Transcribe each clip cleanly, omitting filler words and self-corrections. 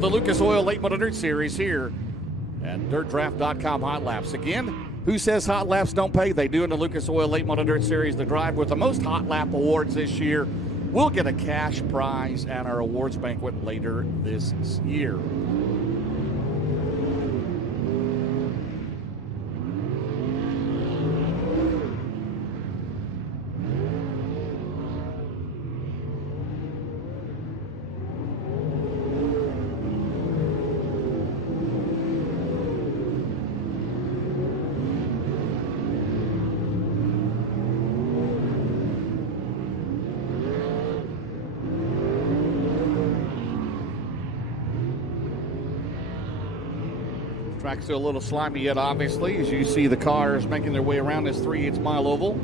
The Lucas Oil Late Model Dirt Series here at DirtDraft.com Hot Laps. Again, who says hot laps don't pay? They do in the Lucas Oil Late Model Dirt Series. The drive with the most hot lap awards this year will get a cash prize at our awards banquet later this year. Track's still a little slimy yet, obviously, as you see the cars making their way around this 3/8 mile oval.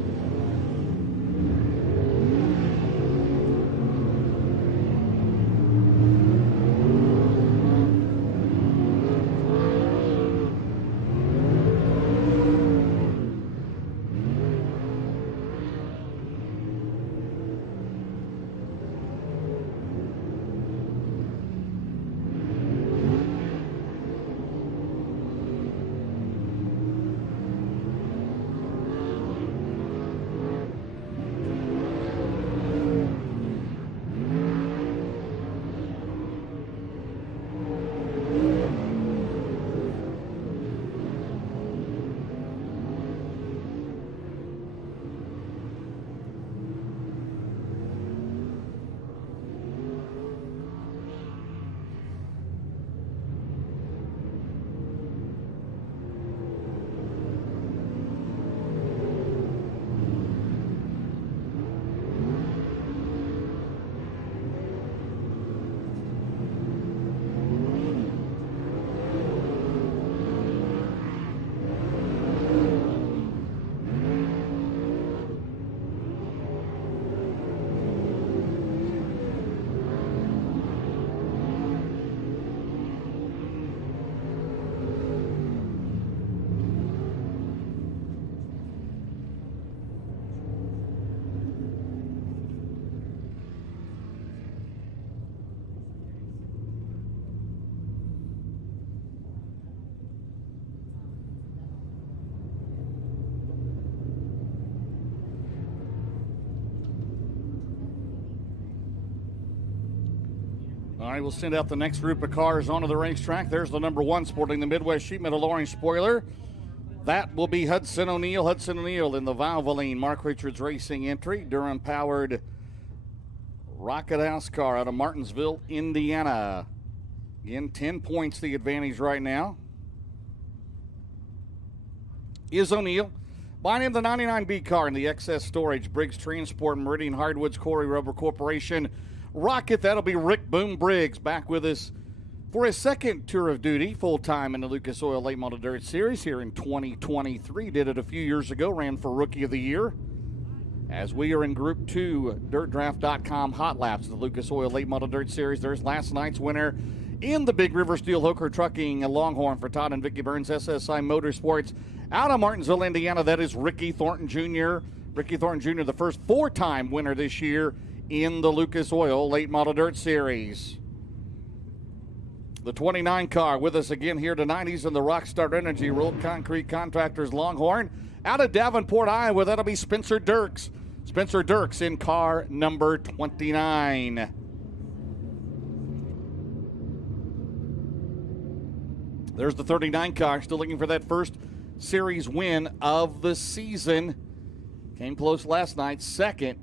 All right, we'll send out the next group of cars onto the racetrack. There's the number 1 sporting the Midwest sheet metal orange spoiler. That will be Hudson O'Neal. Hudson O'Neal in the Valvoline Mark Richards Racing entry. Durham-powered Rocket House car out of Martinsville, Indiana. Again, 10 points the advantage right now. Is O'Neal. Behind him, the 99B car in the excess storage. Briggs Transport, Meridian Hardwoods, Corey Rubber Corporation. Rocket, that'll be Rick Boom Briggs back with us for his second tour of duty, full-time in the Lucas Oil Late Model Dirt Series here in 2023. Did it a few years ago, ran for Rookie of the Year. As we are in Group 2, DirtDraft.com Hot Laps, the Lucas Oil Late Model Dirt Series. There's last night's winner in the Big River Steel Hooker Trucking Longhorn for Todd and Vicki Burns, SSI Motorsports. Out of Martinsville, Indiana, that is Ricky Thornton Jr. Ricky Thornton Jr., the first 4-time winner this year in the Lucas Oil Late Model Dirt Series. The 29 car with us again here tonight. He's in the Rockstar Energy Rolled Concrete Contractors Longhorn. Out of Davenport, Iowa, that'll be Spencer Dirks. Spencer Dirks in car number 29. There's the 39 car, still looking for that first series win of the season. Came close last night, second.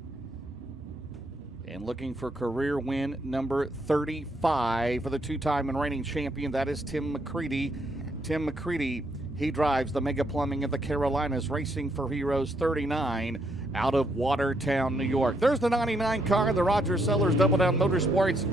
And looking for career win number 35 for the 2-time and reigning champion. That is Tim McCready. Tim McCready, he drives the Mega Plumbing of the Carolinas, Racing for Heroes 39 out of Watertown, New York. There's the 99 car, the Roger Sellers Double Down Motorsports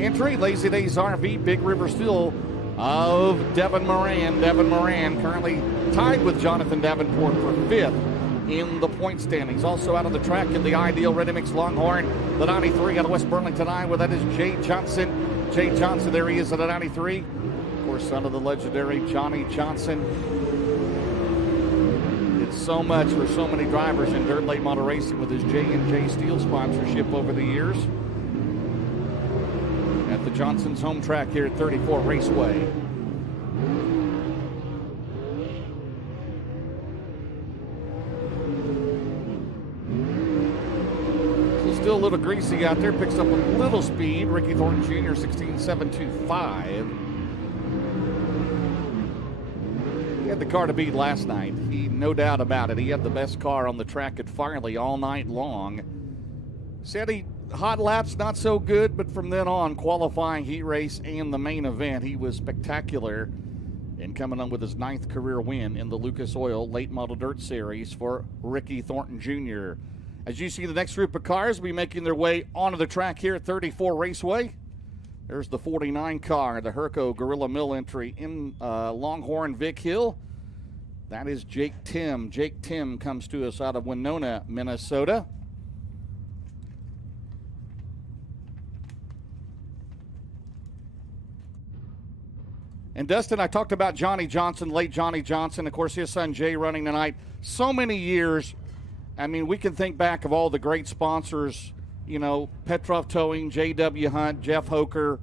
entry. Lazy Days RV, Big River Steel of Devin Moran. Devin Moran currently tied with Jonathan Davenport for 5th in the point standings. Also out on the track in the Ideal Ready Mix Longhorn, the 93 out of West Burlington, Iowa. That is Jay Johnson. Jay Johnson, there he is at the 93. Of course, son of the legendary Johnny Johnson. Did so much for so many drivers in dirt late model racing with his J&J Steel sponsorship over the years. At the Johnson's home track here at 34 Raceway. Still a little greasy out there, picks up a little speed. Ricky Thornton Jr. 16.725. He had the car to beat last night. No doubt about it. He had the best car on the track at Farley all night long. Said he hot laps not so good, but from then on, qualifying, heat race, and the main event, he was spectacular. And coming on with his 9th career win in the Lucas Oil Late Model Dirt Series for Ricky Thornton Jr. As you see, the next group of cars will be making their way onto the track here at 34 Raceway. There's the 49 car, the Herco Gorilla Mill entry in Longhorn Vic Hill. That is Jake Tim. Jake Tim comes to us out of Winona, Minnesota. And Dustin, I talked about Johnny Johnson, late Johnny Johnson. Of course, his son Jay running tonight. So many years. I mean, we can think back of all the great sponsors, you know, Petrov Towing, J.W. Hunt, Jeff Hoker,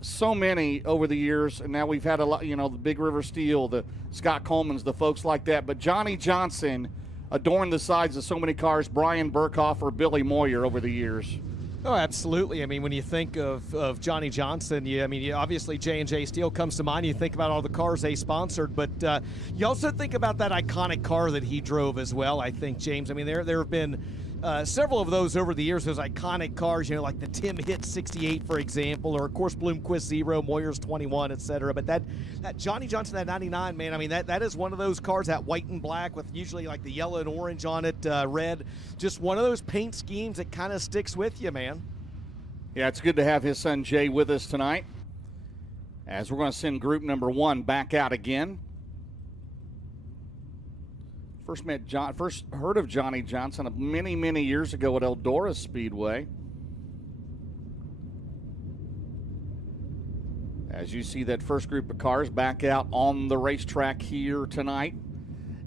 so many over the years. And now we've had a lot, you know, the Big River Steel, the Scott Coleman's, the folks like that. But Johnny Johnson adorned the sides of so many cars, Brian Burkhoff, Billy Moyer over the years. Oh, absolutely. I mean, when you think of Johnny Johnson, obviously J&J Steel comes to mind. You think about all the cars they sponsored, but you also think about that iconic car that he drove as well, I think, James. I mean, there have been several of those over the years, those iconic cars, you know, like the Tim Hitt 68, for example, or, of course, Bloomquist 0, Moyer's 21, et cetera. But that Johnny Johnson, that 99, man, I mean, that is one of those cars, that white and black with usually like the yellow and orange on it, red. Just one of those paint schemes that kind of sticks with you, man. Yeah, it's good to have his son Jay with us tonight, as we're going to send group number 1 back out again. First heard of Johnny Johnson many, many years ago at Eldora Speedway. As you see that first group of cars back out on the racetrack here tonight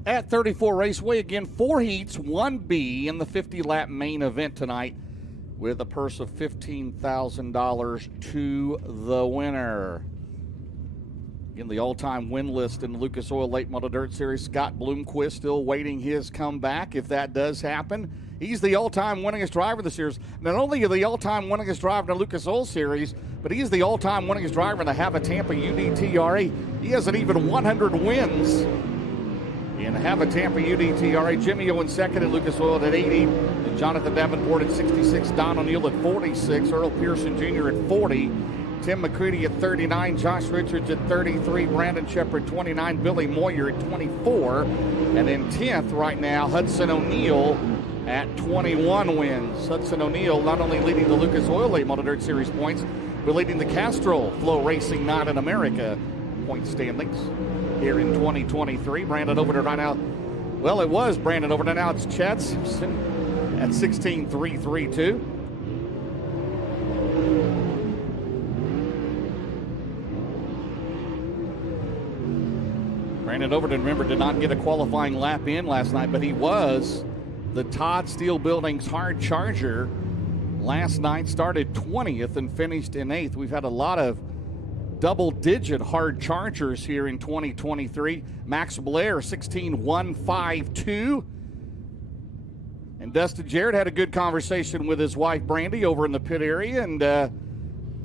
at 34 Raceway. Again, 4 heats, 1 B in the 50-lap main event tonight, with a purse of $15,000 to the winner. Again, the all-time win list in the Lucas Oil Late Model Dirt Series. Scott Bloomquist still waiting his comeback if that does happen. He's the all-time winningest driver of the series. Not only the all-time winningest driver in the Lucas Oil Series, but he's the all-time winningest driver in the Hava Tampa UDTRA. He has an even 100 wins in the Hava Tampa UDTRA. Jimmy O in second, and Lucas Oil at 80. And Jonathan Davenport at 66. Don O'Neill at 46. Earl Pearson Jr. at 40. Tim McCready at 39, Josh Richards at 33, Brandon Shepard 29, Billy Moyer at 24, and in 10th right now, Hudson O'Neill at 21 wins. Hudson O'Neill not only leading the Lucas Oil Late Model Dirt Series points, but leading the Castrol FloRacing Night in America point standings here in 2023. Brandon Overton right now, well, it was Brandon Overton, now it's Chad Simpson at 16.332. Brandon Overton, remember, did not get a qualifying lap in last night, but he was the Todd Steel Building's hard charger last night. Started 20th and finished in 8th. We've had a lot of double-digit hard chargers here in 2023. Max Blair, 16.152. And Dustin Jarrett had a good conversation with his wife, Brandy, over in the pit area, and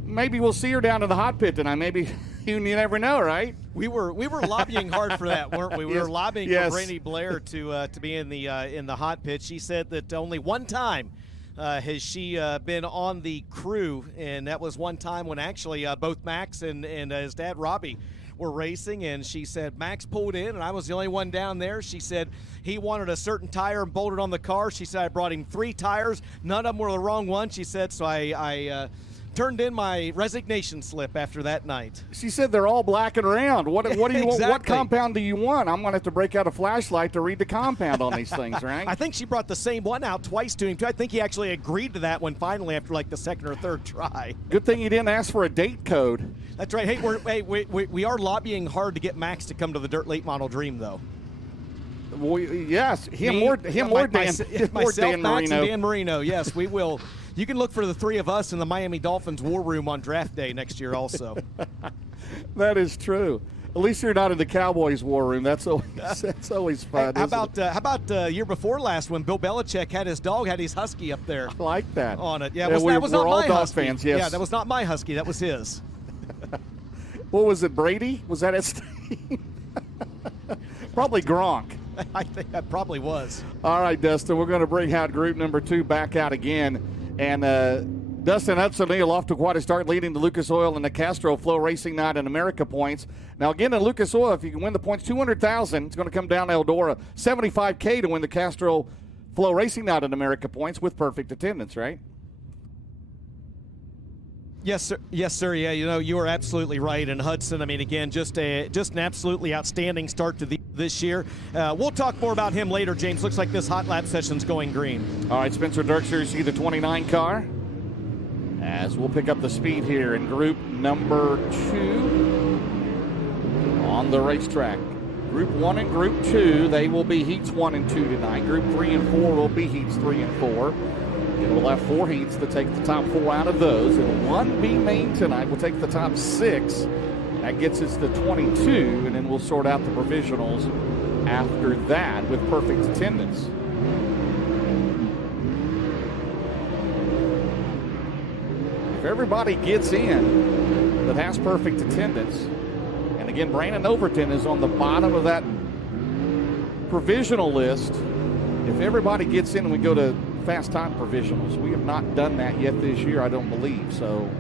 maybe we'll see her down in the hot pit tonight. Maybe you never know, right? We were lobbying hard for that, weren't we? We were lobbying for Brandy Blair to be in the hot pit. She said that only one time has she been on the crew, and that was one time when actually both Max and his dad Robbie were racing, and she said Max pulled in and I was the only one down there. She said he wanted a certain tire and bolted on the car. She said I brought him 3 tires, none of them were the wrong one. She said, so I turned in my resignation slip after that night. She said they're all black and round. What do you exactly. want? What compound do you want? I'm going to have to break out a flashlight to read the compound on these things, right? I think she brought the same one out twice to him, too. I think he actually agreed to that one finally after like the second or third try. Good thing he didn't ask for a date code. That's right. Hey, we are lobbying hard to get Max to come to the Dirt Late Model Dream, though. Well, yes, him or Dan Max Marino. And Dan Marino. Yes, we will You can look for the three of us in the Miami Dolphins war room on draft day next year also. That is true. At least you're not in the Cowboys war room. That's always fun. How about year before last when Bill Belichick had his husky up there? I like that. On it. Yeah, that was not all my dog husky. fans, yes. Yeah, that was not my husky. That was his. What was it, Brady? Was that his team? Probably Gronk. I think that probably was. All right, Dustin, we're going to bring out group number 2 back out again. And Dustin Hudson-Neal off to quite a start, leading the Lucas Oil and the Castro FloRacing Night in America points. Now, again, in Lucas Oil, if you can win the points, $200,000. It's going to come down to Eldora. $75K to win the Castro FloRacing Night in America points with perfect attendance, right? Yes, sir. Yes, sir. Yeah, you are absolutely right. And Hudson, I mean, again, just an absolutely outstanding start to this year. We'll talk more about him later, James. Looks like this hot lap session's going green. All right, Spencer Dirk Series, see the 29 car. As we'll pick up the speed here in group number 2 on the racetrack. Group 1 and Group 2, they will be heats 1 and 2 tonight. Group 3 and 4 will be heats 3 and 4. And we'll have 4 heats to take the top 4 out of those. And 1B main tonight will take the top 6. That gets us to 22, and then we'll sort out the provisionals after that with perfect attendance. If everybody gets in that has perfect attendance, and again, Brandon Overton is on the bottom of that provisional list. If everybody gets in and we go to fast time provisionals, we have not done that yet this year, I don't believe. So,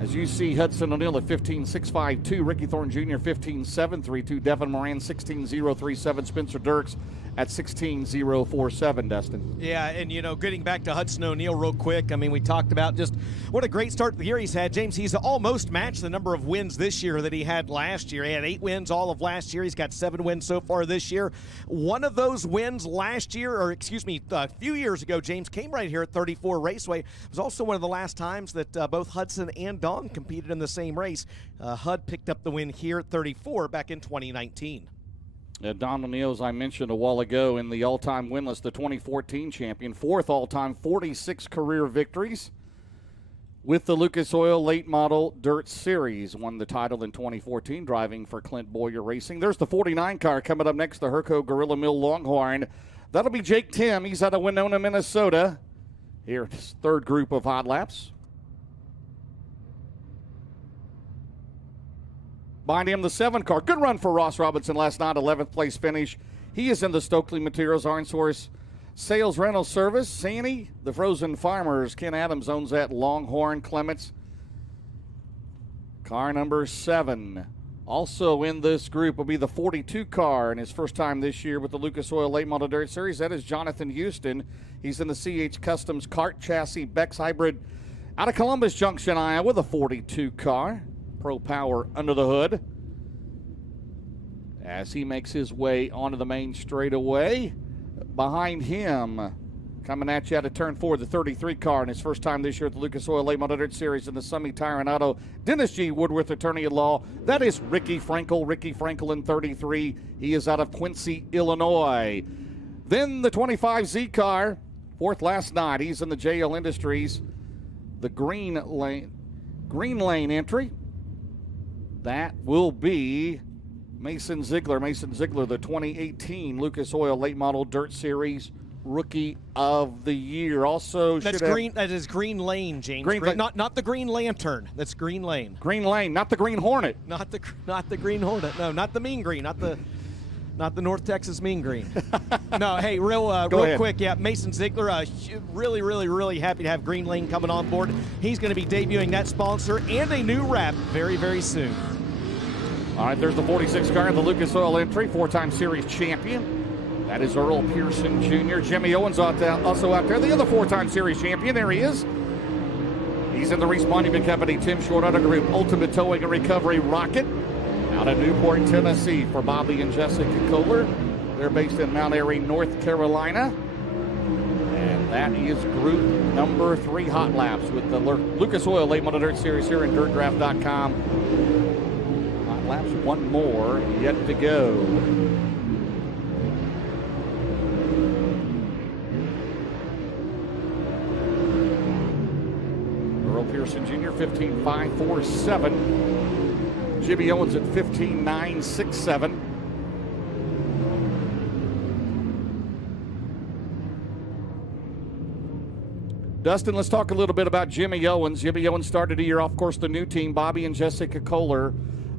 as you see, Hudson O'Neal at 15.652, Ricky Thornton Jr. 15.732, Devin Moran 16.037, Spencer Dirks at 16.047, Dustin. Yeah, and getting back to Hudson O'Neal real quick, I mean, we talked about just what a great start to the year he's had. James, he's almost matched the number of wins this year that he had last year. He had 8 wins all of last year. He's got 7 wins so far this year. One of those wins last year, or excuse me, a few years ago, James, came right here at 34 Raceway. It was also one of the last times that both Hudson and Don competed in the same race. Hud picked up the win here at 34 back in 2019. Don O'Neal, as I mentioned a while ago, in the all-time win list, the 2014 champion, 4th all-time, 46 career victories with the Lucas Oil Late Model Dirt Series. Won the title in 2014, driving for Clint Boyer Racing. There's the 49 car coming up next, the Herco Gorilla Mill Longhorn. That'll be Jake Tim. He's out of Winona, Minnesota. Here in his 3rd group of hot laps. Behind him, the 7 car. Good run for Ross Robinson last night, 11th place finish. He is in the Stokely Materials Iron Source Sales Rental Service. Sandy, the Frozen Farmers. Ken Adams owns that. Longhorn Clements. Car number 7. Also in this group will be the 42 car in his first time this year with the Lucas Oil Late Model Dirt Series. That is Jonathan Houston. He's in the CH Customs Cart Chassis Bex Hybrid out of Columbus Junction, Iowa, the 42 car. Pro Power under the hood as he makes his way onto the main straightaway. Behind him, coming at you out of turn 4, the 33 car in his first time this year at the Lucas Oil Late Model Dirt Series in the Summey Tire and Auto. Dennis G. Woodworth, attorney at law. That is Ricky Frankel. Ricky Frankel in 33. He is out of Quincy, Illinois. Then the 25Z car, 4th last night. He's in the JL Industries. The green lane entry. That will be Mason Ziegler. Mason Ziegler, the 2018 Lucas Oil Late Model Dirt Series Rookie of the Year. Also, that is Green Lane, James. Not the Green Lantern. That's Green Lane. Green Lane, not the Green Hornet. Not the Green Hornet. No, not the Mean Green. Not the North Texas Mean Green. No, hey, real quick, yeah, Mason Ziegler, really, really, really happy to have Green Lane coming on board. He's going to be debuting that sponsor and a new wrap very, very soon. All right, there's the 46 car in the Lucas Oil entry, 4-time series champion. That is Earl Pearson Jr. Jimmy Owens also out there, the other 4-time series champion. There he is. He's in the Reese Monument Company, Tim Short Auto Group, Ultimate Towing and Recovery Rocket. Out of Newport, Tennessee for Bobby and Jessica Kohler. They're based in Mount Airy, North Carolina. And that is group number 3 hot laps with the Lucas Oil Late Model Dirt Series here in DirtDraft.com. Hot laps, 1 more yet to go. Pearson Jr., 15.547. Jimmy Owens at 15.967. Dustin, let's talk a little bit about Jimmy Owens. Jimmy Owens started the year off, of course, the new team, Bobby and Jessica Kohler.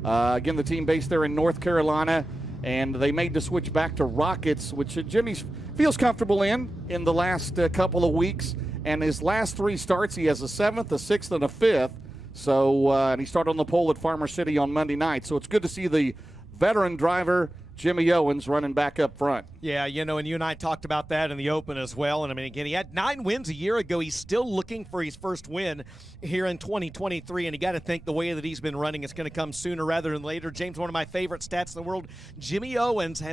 Again, the team based there in North Carolina, and they made the switch back to Rockets, which Jimmy feels comfortable in the last couple of weeks. And his last 3 starts, he has a 7th, a 6th, and a 5th. So, and he started on the pole at Farmer City on Monday night. So it's good to see the veteran driver, Jimmy Owens, running back up front. Yeah, you know, and you and I talked about that in the Open as well. And I mean, again, he had 9 wins a year ago. He's still looking for his first win here in 2023. And you got to think the way that he's been running, it's going to come sooner rather than later. James, one of my favorite stats in the world, Jimmy Owens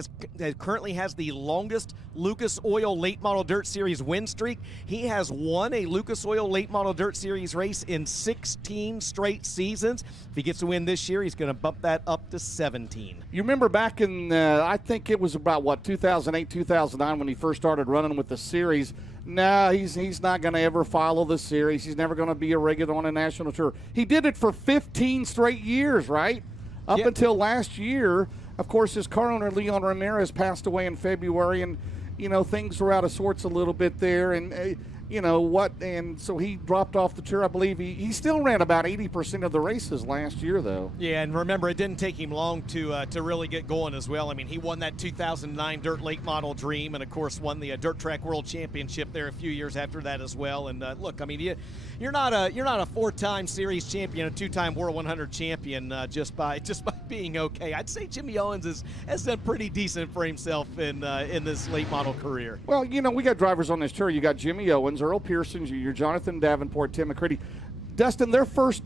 currently has the longest Lucas Oil Late Model Dirt Series win streak. He has won a Lucas Oil Late Model Dirt Series race in 16 straight seasons. If he gets a win this year, he's going to bump that up to 17. You remember back in, I think it was about, 2008, 2009 when he first started running with the series. No, he's not going to ever follow the series. He's never going to be a regular on a national tour. He did it for 15 straight years, right? Up until last year. Of course, his car owner, Leon Ramirez, passed away in February, and, you know, things were out of sorts a little bit there. And, you know what, and so he dropped off the tour. I believe he still ran about 80% of the races last year, though. Yeah, and remember, it didn't take him long to really get going as well. I mean, he won that 2009 Dirt Late Model Dream, and of course won the Dirt Track World Championship there a few years after that as well. And look, I mean, you're not a 4-time series champion, a 2-time World 100 champion just by being okay. I'd say Jimmy Owens has done pretty decent for himself in this late model career. Well, you know, we got drivers on this tour. You got Jimmy Owens, Earl Pearson Jr., Jonathan Davenport, Tim McCready. Dustin, they're first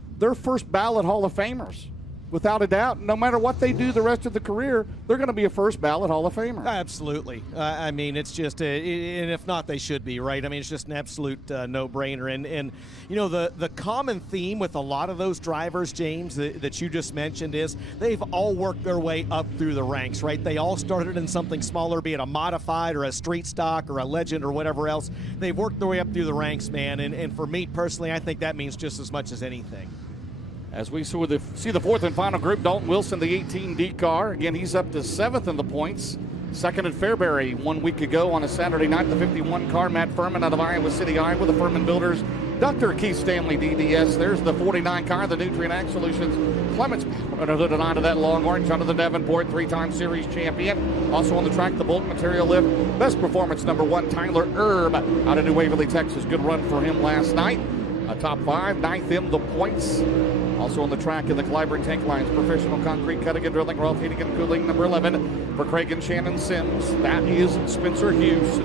ballot Hall of Famers. Without a doubt, no matter what they do the rest of the career, they're going to be a first ballot Hall of Famer. Absolutely. I mean, it's just, and if not, they should be, right? I mean, it's just an absolute no-brainer. And you know, the common theme with a lot of those drivers, James, that you just mentioned is they've all worked their way up through the ranks, right? They all started in something smaller, be it a modified or a street stock or a legend or whatever else. They've worked their way up through the ranks, man. And for me personally, I think that means just as much as anything. As we see the fourth and final group, Dalton Wilson, the 18D car. Again, he's up to 7th in the points. Second at Fairbury 1 week ago on a Saturday night. The 51 car, Matt Furman out of Iowa City, Iowa. The Furman Builders, Dr. Keith Stanley, DDS. There's the 49 car, the Nutrient Ag Solutions. Clements under the nine of that Longhorn. Jonathan Davenport, 3-time series champion. Also on the track, the Bulk Material Lift. Best performance, number 1, Tyler Erb out of New Waverly, Texas. Good run for him last night. A top 5, 9th in the points. Also on the track in the Clyburn Tank Lines, Professional Concrete Cutting and Drilling, Rolf Heating and Cooling, number 11 for Craig and Shannon Sims. That is Spencer Hughes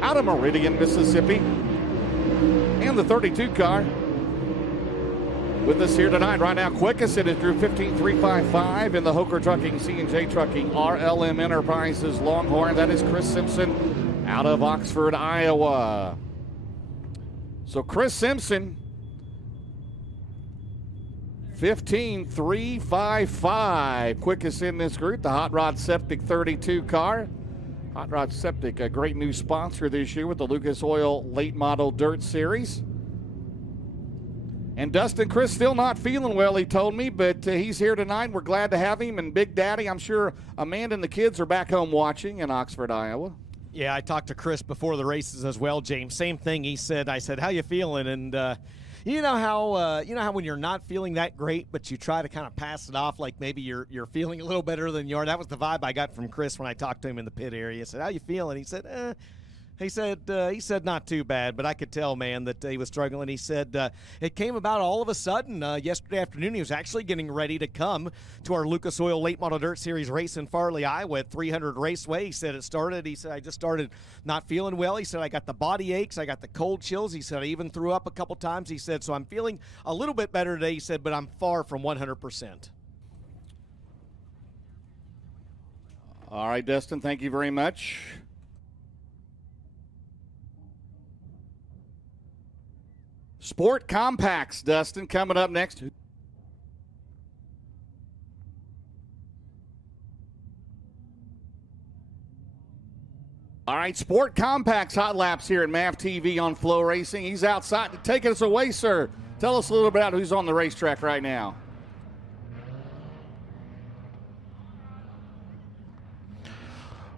out of Meridian, Mississippi. And the 32 car with us here tonight. Right now, quickest it is Drew 15.355 in the Hoker Trucking, C&J Trucking, RLM Enterprises Longhorn. That is Chris Simpson out of Oxford, Iowa. So Chris Simpson, 15.355, quickest in this group. The Hot Rod Septic 32 car. Hot Rod Septic, a great new sponsor this year with the Lucas Oil Late Model Dirt Series. And Dustin, Chris still not feeling well, he told me, but he's here tonight. We're glad to have him. And Big Daddy, I'm sure Amanda and the kids are back home watching in Oxford, Iowa. Yeah, I talked to Chris before the races as well, James. Same thing. I said, how you feeling? And you know how when you're not feeling that great, but you try to kind of pass it off like maybe you're feeling a little better than you are. That was the vibe I got from Chris when I talked to him in the pit area. I said, how you feeling? He said, He said not too bad, but I could tell, man, that he was struggling. He said it came about all of a sudden. Yesterday afternoon, he was actually getting ready to come to our Lucas Oil Late Model Dirt Series race in Farley, Iowa at 300 Raceway. He said he said, I just started not feeling well. He said, I got the body aches. I got the cold chills. He said, I even threw up a couple times. He said, so I'm feeling a little bit better today. He said, but I'm far from 100%. All right, Dustin, thank you very much. Sport Compacts, Dustin, coming up next. All right, Sport Compacts hot laps here at MAV TV on FloRacing. He's outside to take us away, sir. Tell us a little about who's on the racetrack right now.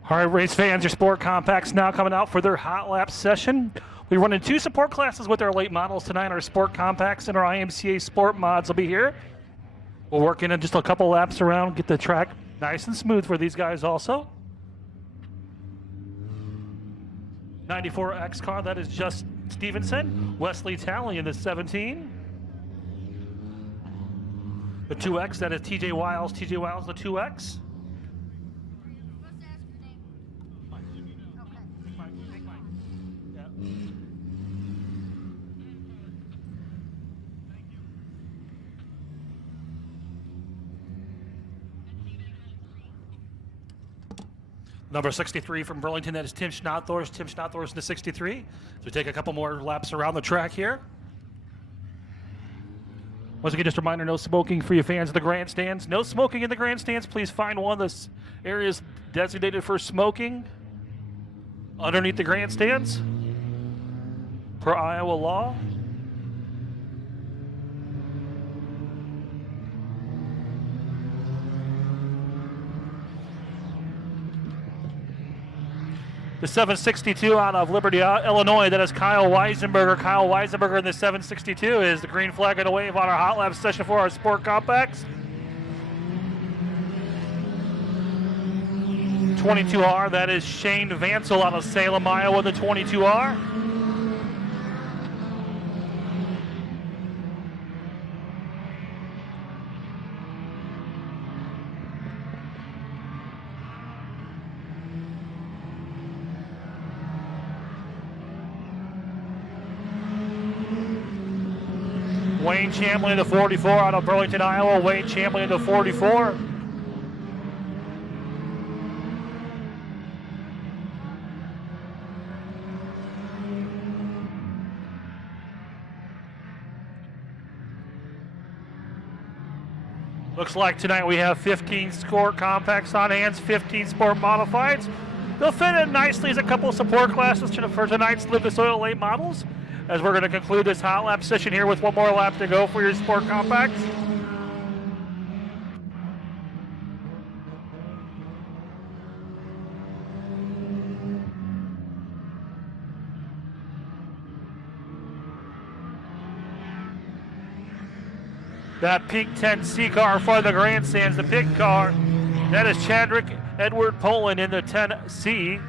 All right, race fans, your Sport Compacts now coming out for their hot lap session. We run in 2 support classes with our late models tonight. Our Sport Compacts and our IMCA Sport mods will be here. We'll work in just a couple laps around, get the track nice and smooth for these guys also. 94X car, that is just Stevenson. Wesley Talley in the 17. The 2X, that is TJ Wiles. TJ Wiles, the 2X. Number 63 from Burlington, that is Tim Schnathorst. Tim Schnathorst in the 63. So we take a couple more laps around the track here. Once again, just a reminder, no smoking for you fans of the grandstands. No smoking in the grandstands. Please find one of the areas designated for smoking underneath the grandstands per Iowa law. The 762 out of Liberty, Illinois, that is Kyle Weisenberger. Kyle Weisenberger in the 762 is the green flag and a wave on our hot lap session for our Sport Compacts. 22R, that is Shane Vansel out of Salem, Iowa, the 22R. Wayne Chamberlain, the 44 out of Burlington, Iowa. Wayne Chamberlain, the 44. Looks like tonight we have 15 Sport Compacts on hands, 15 Sport Modifieds. They'll fit in nicely as a couple of support classes for tonight's Lucas Oil late models, as we're going to conclude this hot lap session here with one more lap to go for your Sport Compacts. That pink 10C car for the grandstands, the pink car, that is Chadrick Edward Poland in the 10C.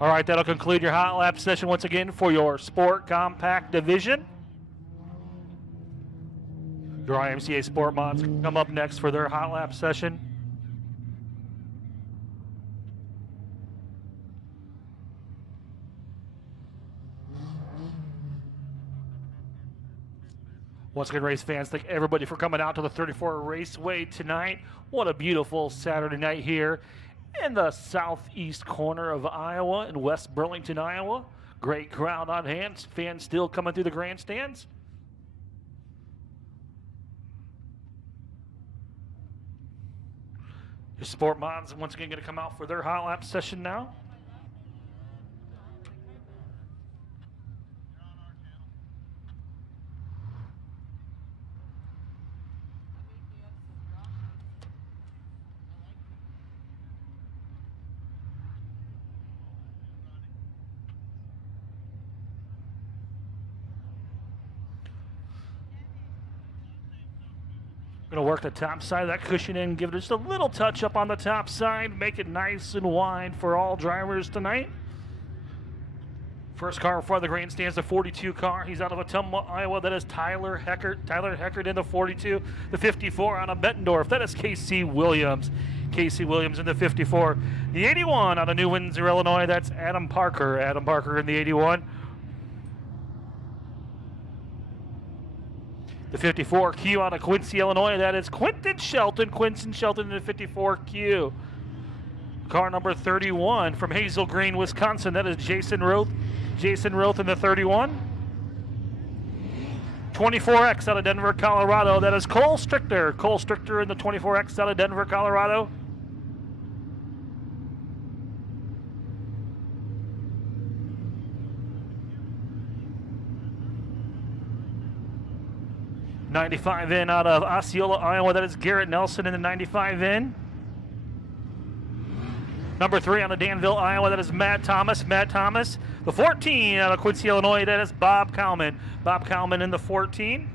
All right, that'll conclude your hot lap session once again for your Sport Compact division. Your IMCA Sport mods come up next for their hot lap session. Once again, race fans, thank everybody for coming out to the 34 Raceway tonight. What a beautiful Saturday night here in the southeast corner of Iowa, in West Burlington, Iowa. Great crowd on hand. Fans still coming through the grandstands. Your Sport mods once again going to come out for their hot lap session now. Going to work the top side of that cushion in, give it just a little touch up on the top side, make it nice and wide for all drivers tonight. First car for the grandstands, the 42 car. He's out of Ottumwa, Iowa. That is Tyler Heckert. Tyler Heckert in the 42. The 54 out of Bettendorf. That is Casey Williams. Casey Williams in the 54. The 81 out of New Windsor, Illinois. That's Adam Parker. Adam Parker in the 81. The 54Q out of Quincy, Illinois, that is Quinton Shelton. Quinton Shelton in the 54Q. Car number 31 from Hazel Green, Wisconsin, that is Jason Roth. Jason Roth in the 31. 24X out of Denver, Colorado, that is Cole Strichter. Cole Strichter in the 24X out of Denver, Colorado. 95 in out of Osceola, Iowa. That is Garrett Nelson in the 95 in. Number 3 out of Danville, Iowa. That is Matt Thomas. Matt Thomas. The 14 out of Quincy, Illinois. That is Bob Cowman. Bob Cowman in the 14.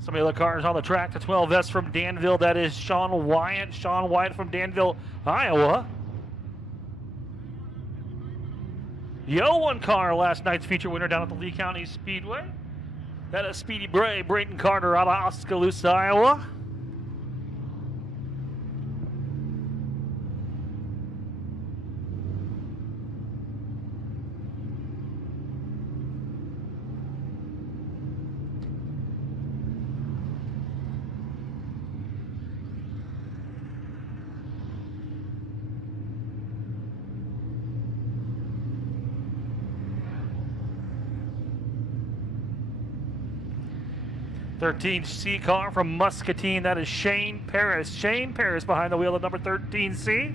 Some of the other cars on the track. The 12S from Danville. That is Sean Wyatt. Sean Wyatt from Danville, Iowa. The 01 car, last night's feature winner down at the Lee County Speedway. That is Speedy Bray, Brayton Carter out of Oskaloosa, Iowa. C car from Muscatine. That is Shane Paris. Shane Paris behind the wheel of number 13C.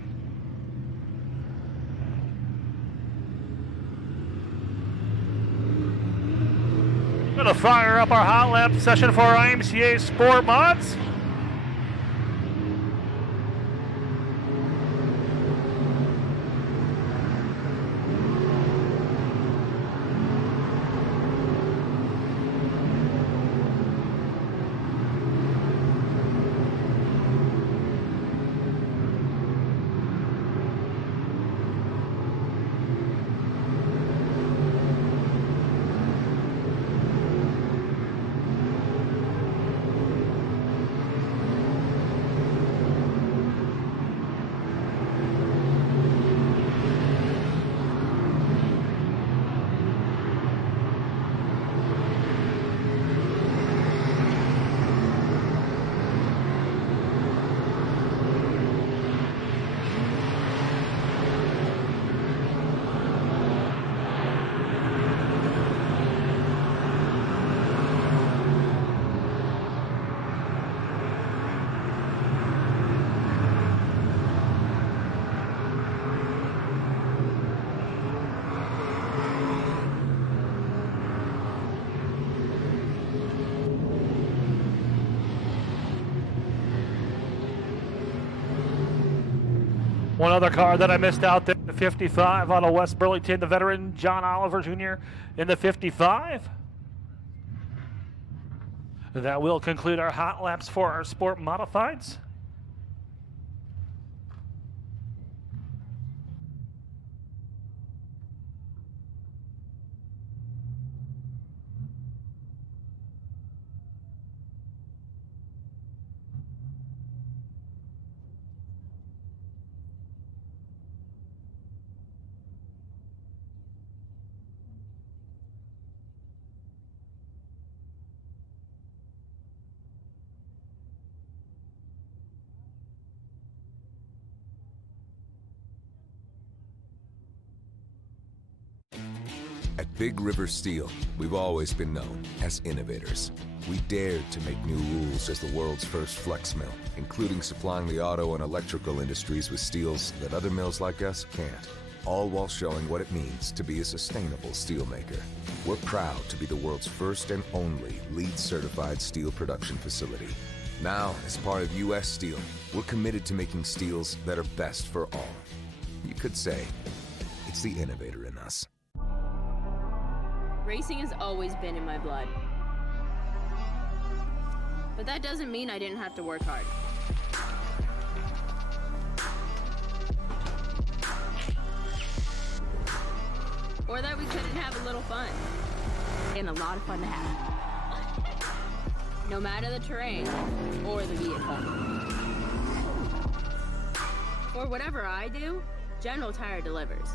Going to fire up our hot lap session for our IMCA Sport Mods. One other car that I missed out there, the 55 out of West Burlington, the veteran John Oliver Jr. in the 55. That will conclude our hot laps for our Sport Modifieds. At Big River Steel, we've always been known as innovators. We dared to make new rules as the world's first flex mill, including supplying the auto and electrical industries with steels that other mills like us can't, all while showing what it means to be a sustainable steelmaker. We're proud to be the world's first and only LEED-certified steel production facility. Now, as part of U.S. Steel, we're committed to making steels that are best for all. You could say, it's the innovator in us. Racing has always been in my blood. But that doesn't mean I didn't have to work hard. Or that we couldn't have a little fun. And a lot of fun to have. No matter the terrain or the vehicle. For whatever I do, General Tire delivers.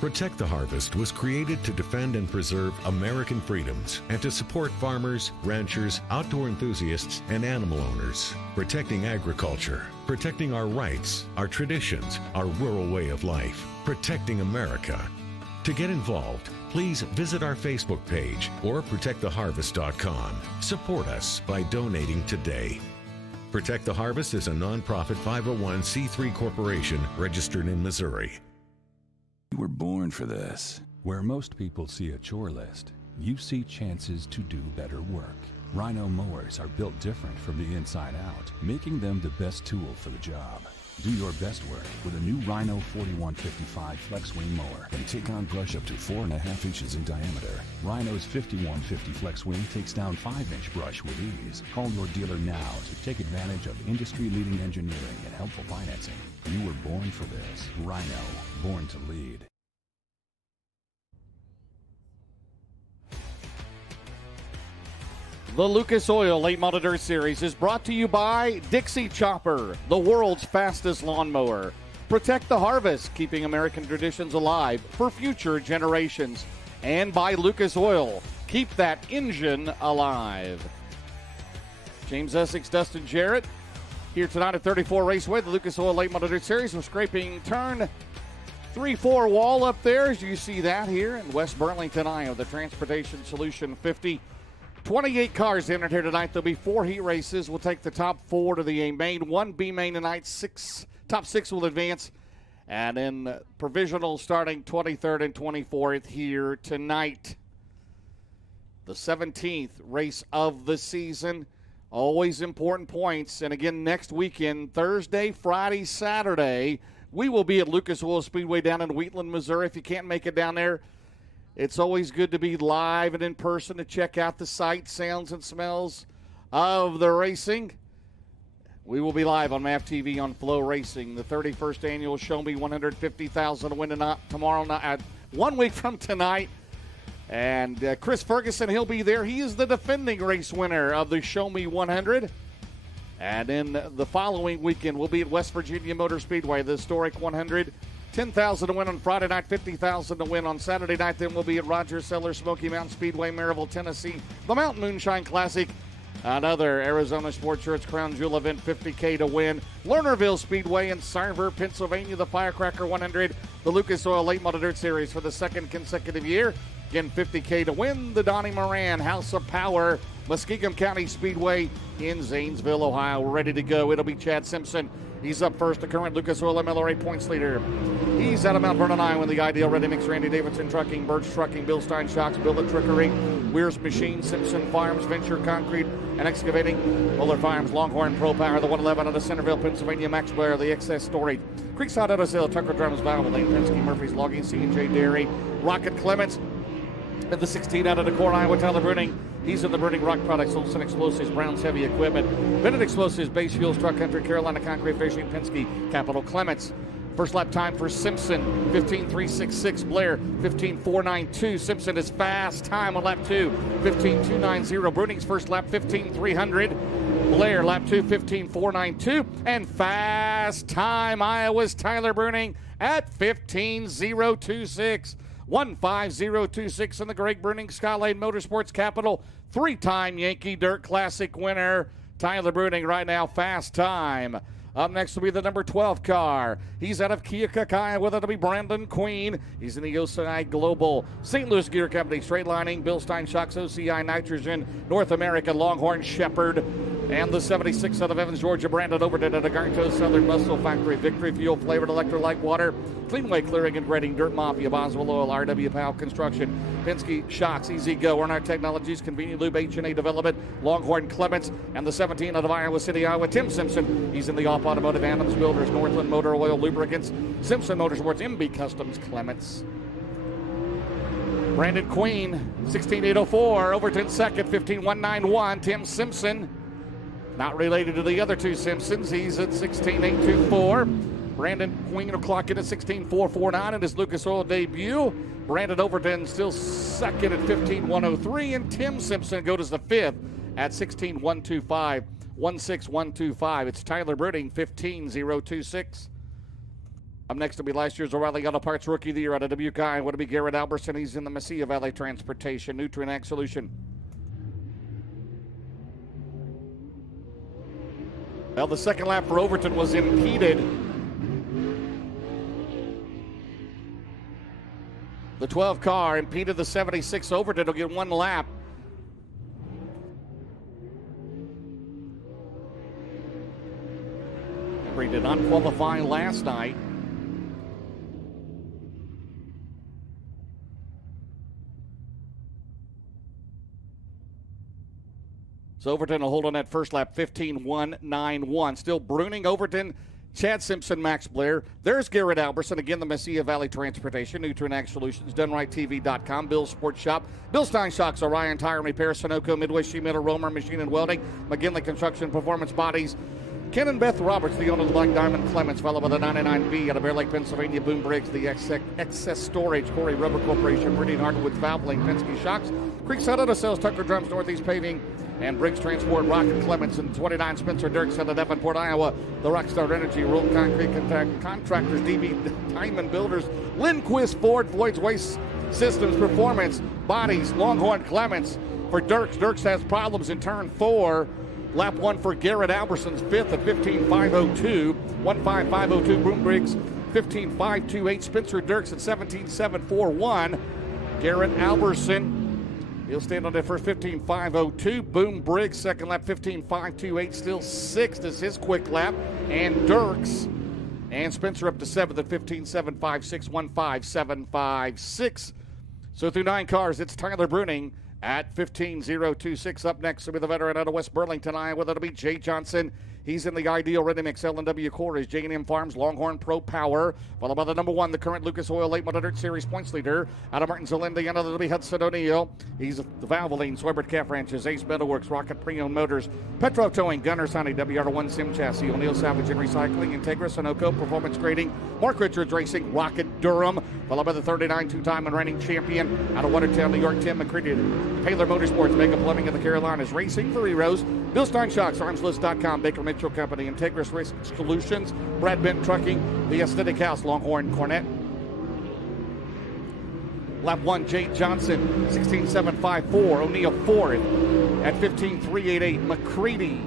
Protect the Harvest was created to defend and preserve American freedoms and to support farmers, ranchers, outdoor enthusiasts, and animal owners. Protecting agriculture, protecting our rights, our traditions, our rural way of life. Protecting America. To get involved, please visit our Facebook page or protecttheharvest.com. Support us by donating today. Protect the Harvest is a nonprofit 501c3 corporation registered in Missouri. You were born for this. Where most people see a chore list, you see chances to do better work. Rhino mowers are built different from the inside out, making them the best tool for the job. Do your best work with a new Rhino 4155 Flex Wing mower and take on brush up to 4.5 inches in diameter. Rhino's 5150 Flex Wing takes down 5-inch brush with ease. Call your dealer now to take advantage of industry-leading engineering and helpful financing. You were born for this. Rhino, born to lead. The Lucas Oil Late Model Dirt Series is brought to you by Dixie Chopper, the world's fastest lawnmower. Protect the harvest, keeping American traditions alive for future generations. And by Lucas Oil, keep that engine alive. James Essex, Dustin Jarrett, here tonight at 34 Raceway, the Lucas Oil Late Model Dirt Series. We're scraping turn 3-4 wall up there, as you see that here in West Burlington, Iowa, the Transportation Solution 50. 28 cars entered here tonight. There'll be 4 heat races. We'll take the top 4 to the A main, 1 B main tonight. Top 6 will advance. And then provisional starting 23rd and 24th here tonight. The 17th race of the season. Always important points. And again, next weekend, Thursday, Friday, Saturday, we will be at Lucas Oil Speedway down in Wheatland, Missouri. If you can't make it down there, it's always good to be live and in person to check out the sights, sounds, and smells of the racing. We will be live on MAV TV on FloRacing, the 31st annual Show Me 150,000 to win tomorrow night, 1 week from tonight. And Chris Ferguson, he'll be there. He is the defending race winner of the Show Me 100. And then the following weekend, we'll be at West Virginia Motor Speedway, the historic 100. 10,000 to win on Friday night, 50,000 to win on Saturday night. Then we'll be at Rogers Sellers Smoky Mountain Speedway, Maryville, Tennessee. The Mountain Moonshine Classic, another Arizona Sports Shirts Crown Jewel event, 50K to win. Lernerville Speedway in Sarver, Pennsylvania, the Firecracker 100. The Lucas Oil Late Model Dirt Series for the 2nd consecutive year. Again, 50K to win. The Donnie Moran House of Power, Muskingum County Speedway in Zanesville, Ohio. We're ready to go. It'll be Chad Simpson. He's up first, the current Lucas Oil MLRA points leader. He's out of Mount Vernon, Iowa, the Ideal Ready Mix, Randy Davidson Trucking, Birch Trucking, Bill Stein Shocks, Bill the Trickery, Weir's Machine, Simpson Farms, Venture Concrete and Excavating, Muller Farms, Longhorn Pro Power, the 111 out of Centerville, Pennsylvania, Max Blair, the Excess Storage, Creekside Auto Sale, Tucker Drums, Valve, Lane Penske, Murphy's Logging, C&J Dairy, Rocket Clements, and the 16 out of Decorah, Iowa, Tyler Bruning. He's in the Burning Rock Products, Olson Explosives, Brown's Heavy Equipment, Bennett Explosives, Base Fuels, Truck Country, Carolina Concrete, Fishing, Penske, Capital Clements. First lap time for Simpson, 15.366. Blair, 15.492. Simpson is fast time on lap 2, 15.290. Bruning's first lap, 15.300. Blair, lap 2, 15.492. And fast time, Iowa's Tyler Bruning at 15.026. 15026 in the Greg Bruning Skylane Motorsports Capital. 3-time Yankee Dirt Classic winner, Tyler Bruning right now, fast time. Up next will be the number 12 car. He's out of Keokuk, Iowa. That'll be Brandon Queen. He's in the OCI Global St. Louis Gear Company Straight Lining, Bill Stein Shocks, OCI Nitrogen, North America Longhorn Shepherd, and the 76 out of Evans, Georgia, Brandon Overton at Agarto Southern Muscle Factory, Victory Fuel Flavored Electrolyte Water, Cleanway Clearing and Grading, Dirt Mafia, Boswell Oil, RW Powell Construction, Penske Shocks, Easy Go, Earnhardt Technologies, Convenient Lube, H&A Development, Longhorn Clements, and the 17 out of Iowa City, Iowa, Tim Simpson. He's in the Off Automotive, Adams Builders, Northland Motor Oil Lubricants, Simpson Motorsports, MB Customs, Clements. Brandon Queen, 16.804. Overton second, 15.191. Tim Simpson, not related to the other two Simpsons. He's at 16.824. Brandon Queen will clock in at 16.449 in his Lucas Oil debut. Brandon Overton still second at 15.103. And Tim Simpson goes to the fifth at 16.125. 16125. It's Tyler Bruning, 15.026. Up next will be last year's O'Reilly Auto Parts Rookie of the Year out of Dubuque, Iowa. Would be Garrett Albertson. He's in the Mesilla Valley Transportation, Nutrient Ag Solution. Well, the second lap for Overton was impeded. The 12 car impeded the 76. Overton will get one lap. He did not qualify last night. So Overton will hold on that first lap, 15-1-9-1. Still Bruning, Overton, Chad Simpson, Max Blair. There's Garrett Alberson. Again, the Mesilla Valley Transportation, Nutrien Ag Solutions, DoneRightTV.com, Bill's Sports Shop, Bill Stein Shocks, Orion Tire and Repair, Sunoco, Midway Sheet Metal, Romer Machine and Welding, McGinley Construction, Performance Bodies, Ken and Beth Roberts, the owner of the Black Diamond Clements, followed by the 99B out of Bear Lake, Pennsylvania, Boom Briggs, the Excess Storage, Corey Rubber Corporation, Meridian Hardwoods, Valvoline, Penske Shocks, Creekside Auto Sales, Tucker Drums, Northeast Paving, and Briggs Transport, Rocket Clements, and 29 Spencer Dirks out of Davenport, Iowa, the Rockstar Energy, Roll Concrete Contractors, DB Diamond Builders, Lindquist Ford, Floyd's Waste Systems, Performance, Bodies, Longhorn Clements. For Dirks, Dirks has problems in turn 4. Lap 1 for Garrett Alberson's 5th at 15.502. 1.5502. Boom Briggs 15.528. Spencer Dirks at 17.741. Garrett Alberson, he'll stand on that first 15.502. Boom Briggs, second lap 15.528. Still 6th is his quick lap. And Dirks and Spencer up to 7th at 15.756. 1.5756. So through 9 cars, it's Tyler Bruning at 15.026. Up next will be the veteran out of West Burlington, Iowa. That'll be Jay Johnson. He's in the Ideal Ready Mix L&W Corps. J&M Farms Longhorn Pro Power. Followed by the number 1, the current Lucas Oil Late Model Dirt Series points leader. Out of Martinsville, Indiana, that'll be Hudson O'Neill. He's the Valvoline, Swibbert Calf Ranches, Ace Metalworks, Rocket Pre-Owned Motors, Petro Towing, Gunners Honey, WR1 Sim Chassis, O'Neill Salvage and Recycling, Integra, Sunoco, Performance Grading, Mark Richards Racing, Rocket Durham. Followed by the 39 two-time and reigning champion out of Watertown, New York, Tim McCready. Taylor Motorsports, Mega Plumbing of the Carolinas, Racing for Heroes, Bill Stein Shocks, ArmsList.com, Baker Mitchell Company, Integris Risk Solutions, Brad Bent Trucking, The Aesthetic House, Longhorn Cornet. Lap 1, Jay Johnson, 16.754. O'Neill 4th at 15.388. McCready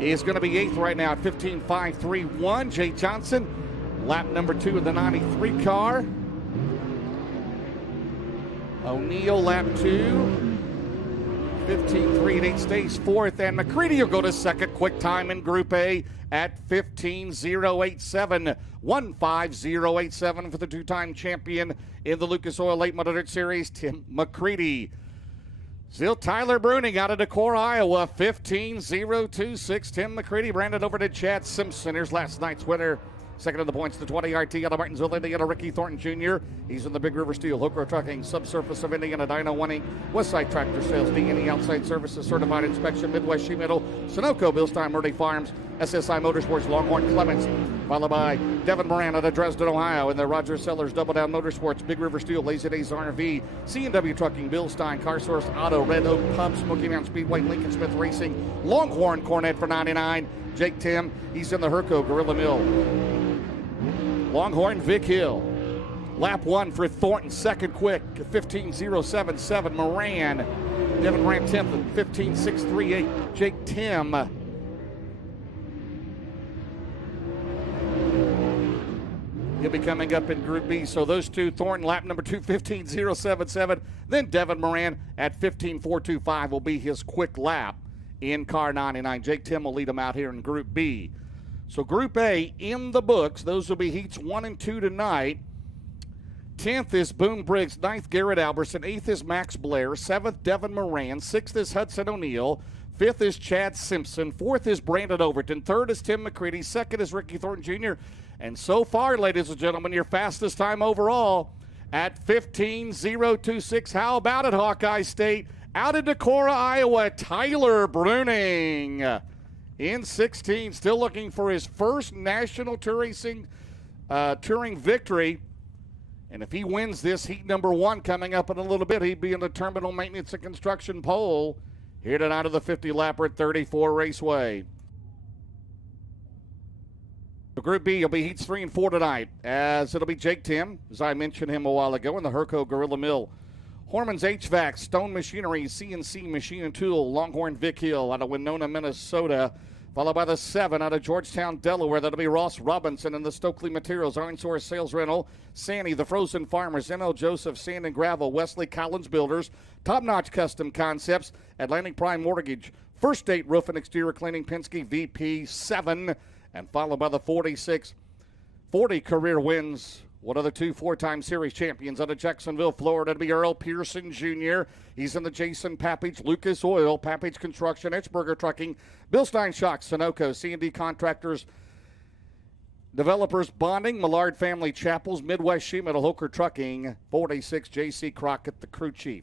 is going to be 8th right now at 15.531. Jay Johnson, lap number 2 of the 93 car. O'Neill, lap 2. 15.388 stays 4th, and McCready will go to 2nd. Quick time in Group A at 15.087. 1.5087 for the 2-time champion in the Lucas Oil Late Model Dirt Series, Tim McCready. Still Tyler Bruning out of Decorah, Iowa, 15.026. Tim McCready branded over to Chad Simpson. Here's last night's winner. Second in the points, the 20 RT out of Martinsville, Indiana, Ricky Thornton Jr. He's in the Big River Steel, Hooker Trucking, Subsurface of Indiana, Dyno 1 Inc., Westside Tractor Sales, D&E Outside Services, Certified Inspection, Midwest Sheet Metal, Sunoco, Bilstein, Murray Farms, SSI Motorsports, Longhorn Clements, followed by Devin Moran out of Dresden, Ohio, and the Roger Sellers, Double Down Motorsports, Big River Steel, Lazy Days RV, C&W Trucking, Bilstein, Car Source Auto, Red Oak Pub, Smoky Mountain Speedway, Lincoln Smith Racing, Longhorn Cornet for 99. Jake Tim, he's in the Herco, Gorilla Mill. Longhorn, Vic Hill. Lap 1 for Thornton, 2nd quick, 15.077. Moran, Devin Moran 10th at 15.638. Jake Tim. He'll be coming up in Group B. So those two, Thornton, lap number 2, 15.077. Then Devin Moran at 15.425 will be his quick lap in car 99. Jake Tim will lead him out here in Group B. So Group A in the books. Those will be heats 1 and 2 tonight. 10th is Boom Briggs. 9th, Garrett Alberson. 8th is Max Blair. 7th, Devin Moran. 6th is Hudson O'Neill. 5th is Chad Simpson. 4th is Brandon Overton. 3rd is Tim McCready. 2nd is Ricky Thornton Jr. And so far, ladies and gentlemen, your fastest time overall at 15.026. How about it, Hawkeye State? Out of Decorah, Iowa, Tyler Bruning. In 16, still looking for his first national touring victory. And if he wins this heat number 1 coming up in a little bit, he'd be in the terminal maintenance and construction pole here tonight of the 50-lapper at 34 Raceway. The Group B will be heats 3 and 4 tonight, as it'll be Jake Tim, as I mentioned him a while ago, in the Herco Gorilla Mill. Horman's HVAC, Stone Machinery, CNC Machine and Tool, Longhorn Vic Hill out of Winona, Minnesota. Followed by the 7 out of Georgetown, Delaware. That'll be Ross Robinson in the Stokely Materials, Iron Source Sales Rental, Sandy, the Frozen Farmers, ML Joseph, Sand and Gravel, Wesley Collins Builders, Top Notch Custom Concepts, Atlantic Prime Mortgage, First State Roof and Exterior Cleaning, Penske VP 7, and followed by the 46. 40 career wins One of the two four-time series champions out of Jacksonville, Florida, to be Earl Pearson Jr. He's in the Jason Papage, Lucas Oil, Papage Construction, Etchberger Trucking, Bill Stein Shock, Sunoco, C&D Contractors, Developers Bonding, Millard Family Chapels, Midwest Sheet Metal, Hoker Trucking, 46 J.C. Crockett, the crew chief.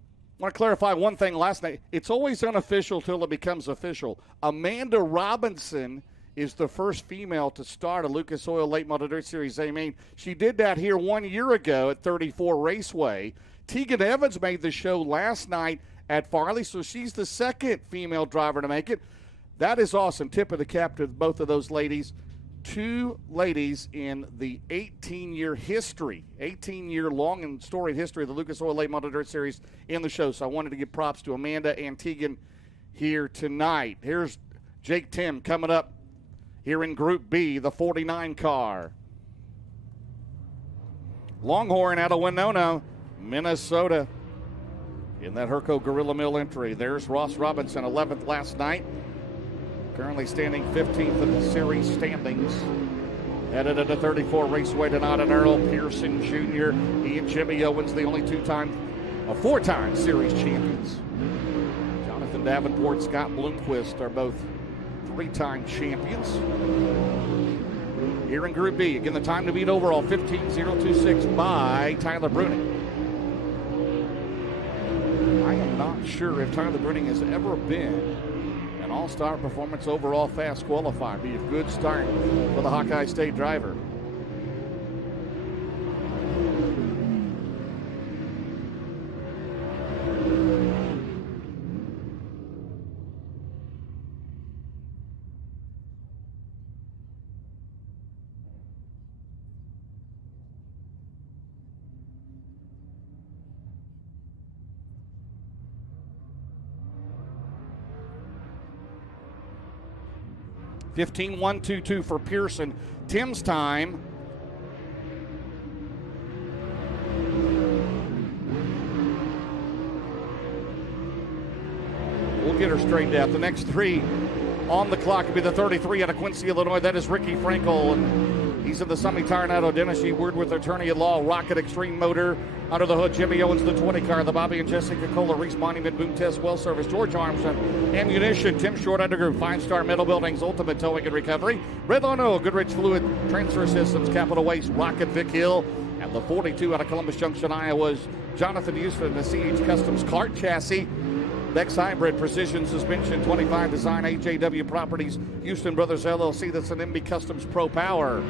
I want to clarify one thing last night. It's always unofficial till it becomes official. Amanda Robinson is the first female to start a Lucas Oil Late Model Dirt Series A main. She did that here 1 year ago at 34 Raceway. Tegan Evans made the show last night at Farley, so she's the second female driver to make it. That is awesome. Tip of the cap to both of those ladies. Two ladies in the 18-year history, 18-year long and storied history of the Lucas Oil Late Model Dirt Series in the show. So I wanted to give props to Amanda and Tegan here tonight. Here's Jake Tim coming up here in Group B, the 49 car. Longhorn out of Winona, Minnesota. In that Herco Gorilla Mill entry. There's Ross Robinson, 11th last night. Currently standing 15th in the series standings. Headed into 34 Raceway tonight at Earl Pearson Jr. He and Jimmy Owens, the only four-time series champions. Jonathan Davenport, Scott Bloomquist are both three-time champions. Here in Group B, again, the time to beat overall, 15.026 by Tyler Bruning. I am not sure if Tyler Bruning has ever been an all-star performance overall fast qualifier. Be a good start for the Hawkeye State driver. $15.122 for Pearson. Tim's time. We'll get her straightened out. The next three on the clock will be the 33 out of Quincy, Illinois. That is Ricky Frankel, and he's in the Summit Tire and Auto Dentistry. Word with attorney at law, Rocket Extreme Motor. Under the hood, Jimmy Owens, the 20 car, the Bobby and Jessica Kohler, Reese Monument, Boom Test, Well Service, George Armstrong, Ammunition, Tim Short, Undergroup, 5-Star Metal Buildings, Ultimate Towing and Recovery, Redlawn Oil, Goodrich Fluid, Transfer Systems, Capital Waste, Rocket Vic Hill, and the 42 out of Columbus Junction, Iowa's Jonathan Houston, the CH Customs Cart Chassis, Bex Hybrid, Precision Suspension, 25 Design, AJW Properties, Houston Brothers LLC, that's an MB Customs Pro Power.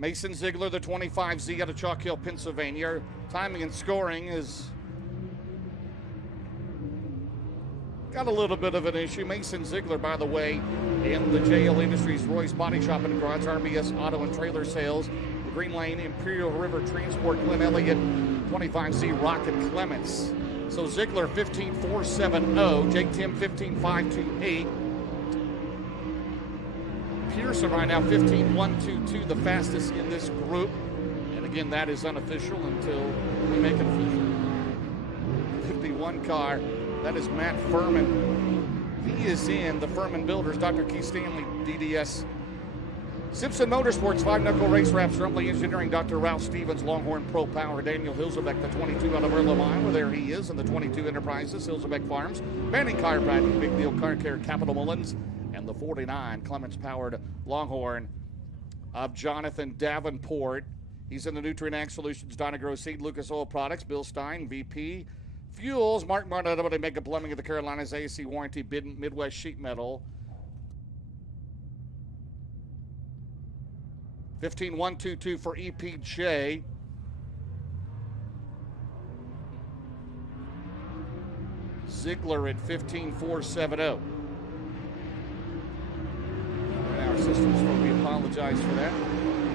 Mason Ziegler, the 25Z out of Chalk Hill, Pennsylvania. Timing and scoring is got a little bit of an issue. Mason Ziegler, by the way, in the JL Industries, Royce Body Shop and Garage, RBS Auto and Trailer Sales, the Green Lane, Imperial River Transport, Glenn Elliott, 25Z Rocket Clements. So Ziegler, 15.470. Jake Tim, 15.528. Pearson right now, 15.122, the fastest in this group. And again, that is unofficial until we make it official. 51 car, that is Matt Furman. He is in the Furman Builders, Dr. Keith Stanley, DDS. Simpson Motorsports, 5-knuckle race wraps, Rumbly Engineering, Dr. Ralph Stevens, Longhorn Pro Power, Daniel Hilsebeck, the 22 out of Earlham, Iowa. There he is, and the 22 Enterprises, Hilsebeck Farms, Manning Chiropractic, Big Deal Car Care, Capital Mullins, and the 49 Clements-powered Longhorn of Jonathan Davenport. He's in the Nutrient Ag Solutions, Dynagro Seed, Lucas Oil Products, Bill Stein, VP, Fuels, Mark Martin, they make a plumbing of the Carolinas, AAC Warranty, Midwest Sheet Metal. 15.122 for EPJ. Ziegler at 15.470. Our systems, so we apologize for that.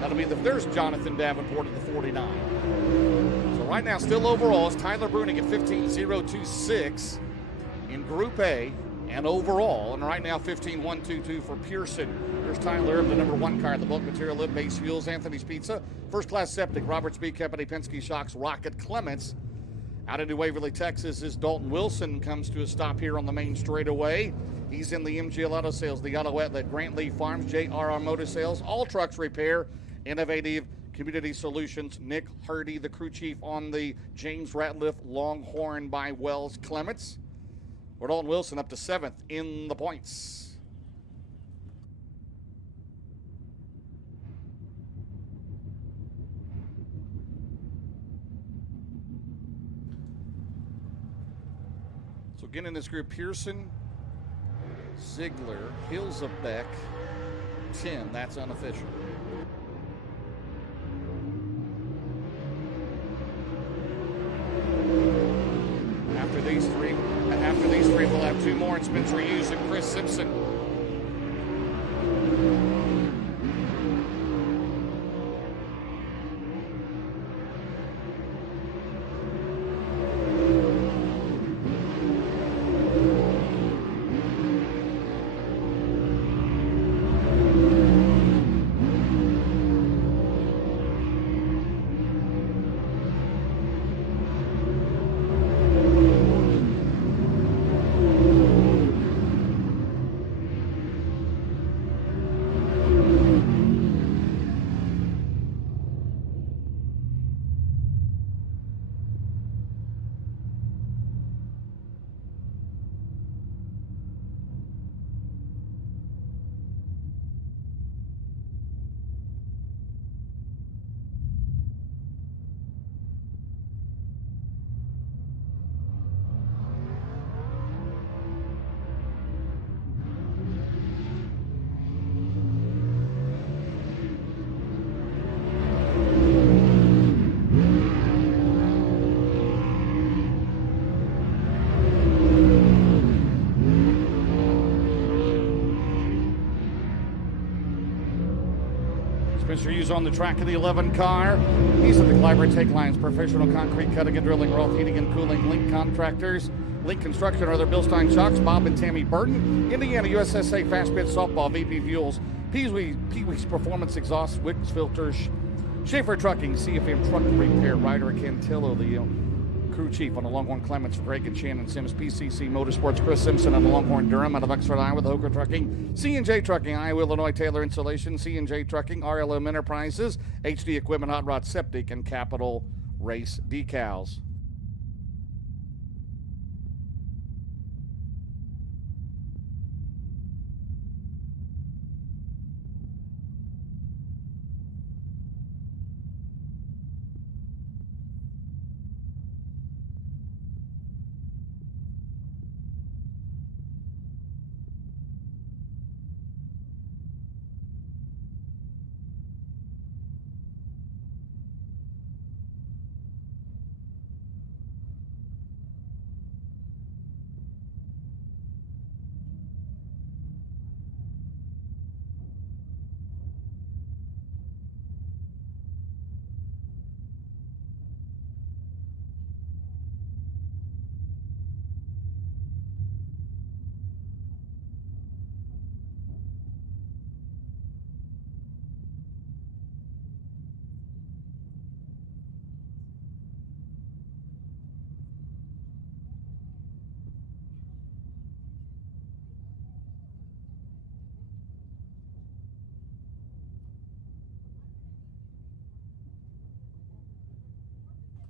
That'll be there's Jonathan Davenport at the 49. So right now, still overall, is Tyler Bruning at 15.026 in Group A and overall. And right now, 15.122 for Pearson. Here's Tyler of the number 1 car, the bulk material lift, base fuels, Anthony's Pizza, First Class Septic, Roberts Speed Company, Penske Shocks, Rocket Clements. Out into Waverly, Texas, is Dalton Wilson comes to a stop here on the main straightaway. He's in the MGL Auto Sales, the Auto Outlet, Grant Lee Farms, JRR Motor Sales, All Trucks Repair, Innovative Community Solutions, Nick Hardy, the crew chief on the James Ratliff Longhorn by Wells Clements. We're Dalton Wilson up to 7th in the points. So again in this group, Pearson, Ziegler, Hilsebeck, Tim. That's unofficial. After these three, we'll have 2 more in Spencer Hughes and Chris Simpson. Spencer Hughes on the track of the 11 car. He's at the Clyburn Take Lines, professional concrete cutting and drilling, Roth Heating and Cooling, Link Contractors, Link Construction, are their Bilstein Shocks, Bob and Tammy Burton, Indiana USSA Fast Pit Softball, VP Fuels, Pee-wee's Performance Exhaust, Wicks Filters, Schaefer Trucking, CFM Truck Repair, Ryder Cantillo, the crew chief on the Longhorn Clements, Greg and Shannon Sims, PCC Motorsports, Chris Simpson on the Longhorn Durham out of Oxford, Iowa, the Hooker Trucking, C&J Trucking, Iowa, Illinois, Taylor Insulation, C&J Trucking, RLM Enterprises, HD Equipment, Hot Rod Septic, and Capital Race Decals.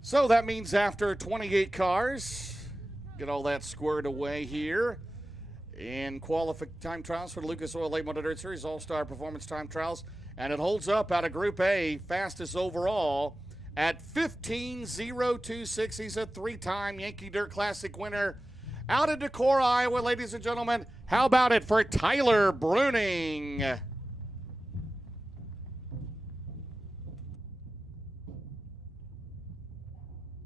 So that means after 28 cars, get all that squared away here. In qualifying time trials for the Lucas Oil Late Model Dirt Series All-Star Performance Time Trials. And it holds up out of Group A, fastest overall at 15.026. He's a 3-time Yankee Dirt Classic winner. Out of Decorah, Iowa, ladies and gentlemen, how about it for Tyler Bruning?